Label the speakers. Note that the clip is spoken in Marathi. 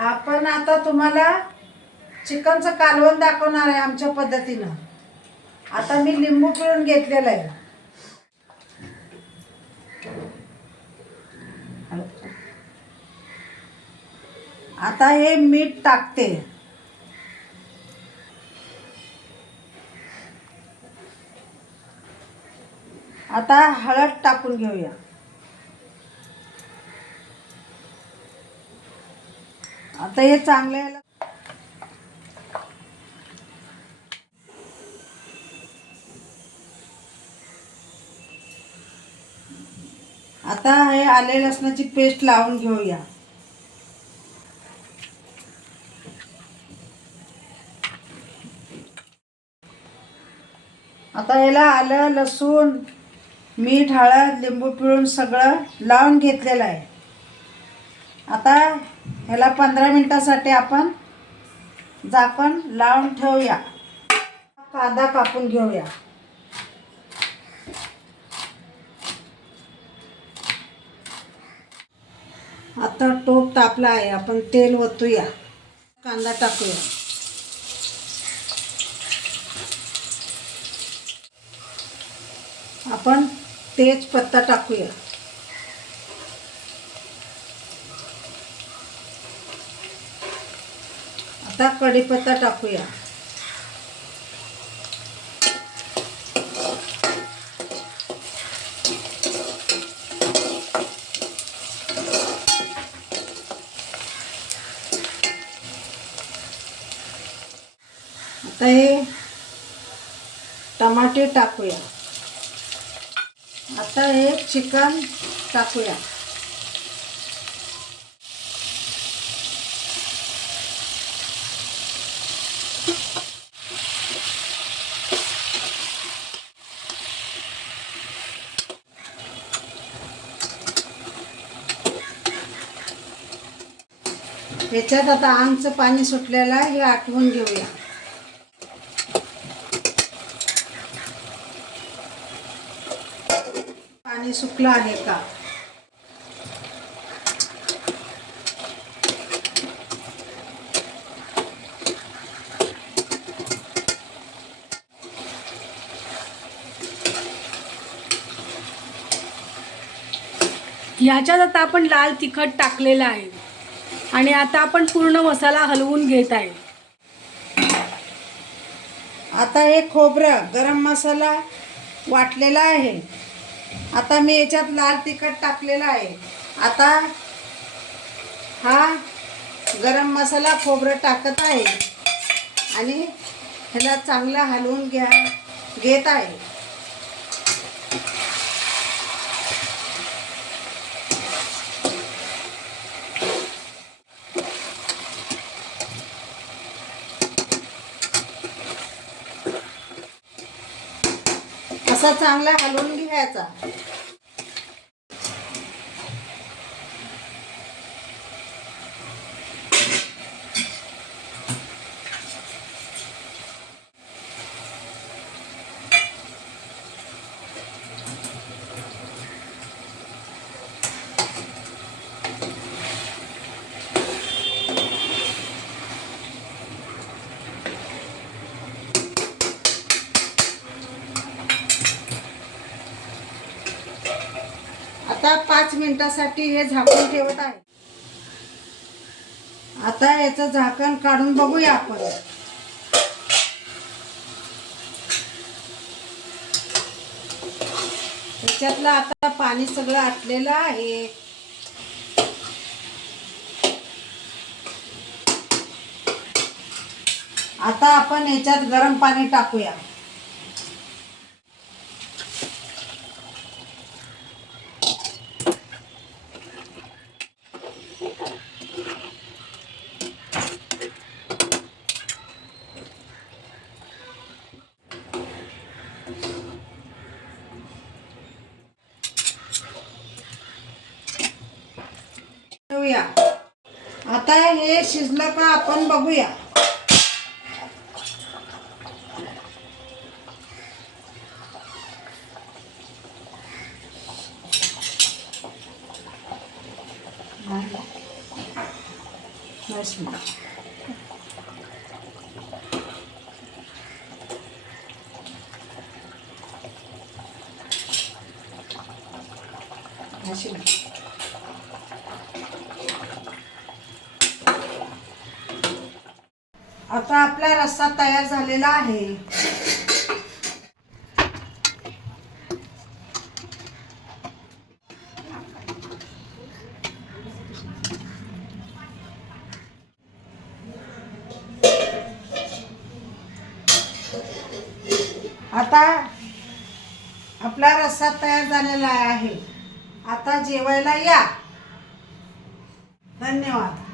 Speaker 1: आपण आता तुम्हाला चिकनचं कालवण दाखवणार आहे आमच्या पद्धतीनं. आता मी लिंबू पिळून घेतलेलं आहे. आता हे मीठ टाकते. आता हळद टाकून घेऊया. आता हे चांगलं आता हे आले लसणाची पेस्ट लावून घेऊया. आता याला आलं लसूण मीठ हळद लिंबू पिळून सगळं लावून घेतलेलं आहे. आता ह्याला पंधरा मिनिटासाठी आपण झाकण लावून ठेवूया. कांदा कापून घेऊया. आता टोप तापला आहे आपण तेल ओतूया. कांदा टाकूया. आपण तेजपत्ता टाकूया. आता कढीपत्ता टाकूया. आता हे टमाटे टाकूया. आता हे चिकन टाकूया. ह्याच्यात आता आमचं पाणी सुटलेलं आहे हे आटवून घेऊया. पाणी सुकलं आहे का?
Speaker 2: ह्याच्यात आता आपण लाल तिखट टाकलेलं आहे. आणि आता आपण पूर्ण मसाला हलवून घेत आहे.
Speaker 1: आता हे खोबरं गरम मसाला वाटलेला आहे. आता मी याच्यात लाल तिखट टाकलेला आहे. आता हा गरम मसाला खोबरं टाकत आहे. आणि ह्याला चांगलं हलवून घ्या घेत आहे. असा चांगला हलवून घ्यायचा. आता पाच मिनिटासाठी हे झाकून ठेवत आहे. आता याचं झाकण काढून बघूया आपण. त्याच्यातलं आता पाणी सगळं आटलेलं आहे. आता आपण याच्यात गरम पाणी टाकूया. ठेवूया आता हे शिजलं का आपण बघूया Спасибо. आता आपला रस्सा तयार झालेला आहे. आता आपला रस्सा तयार झालेला आहे. आता जेवायला या. धन्यवाद.